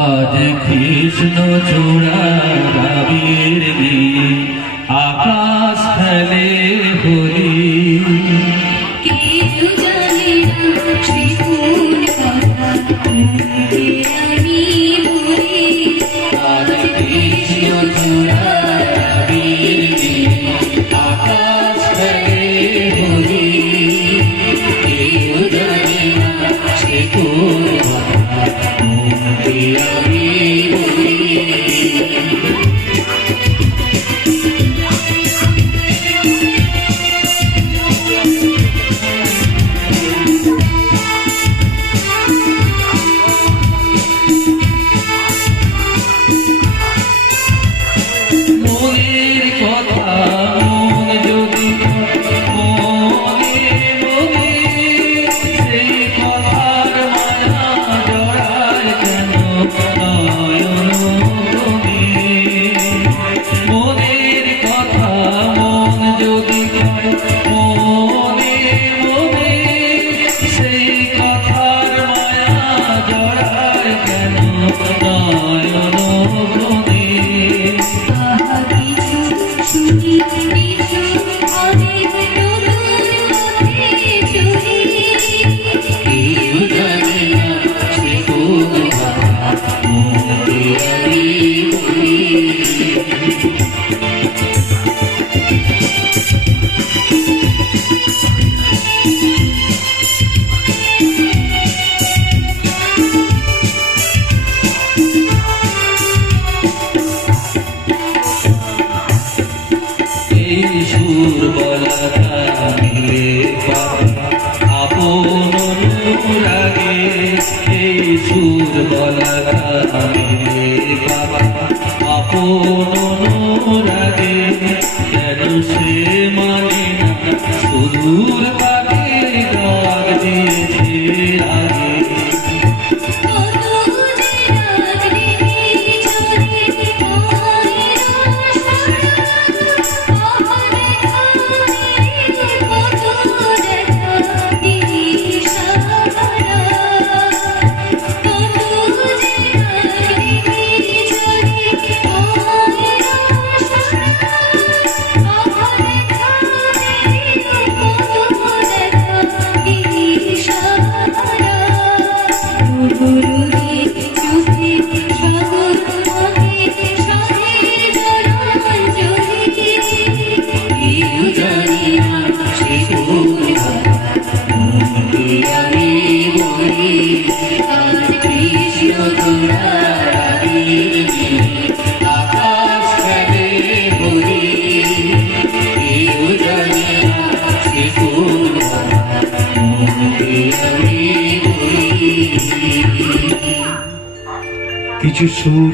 রাধে কৃষ্ণ সুর বলা বাবা আপন কিছু সুর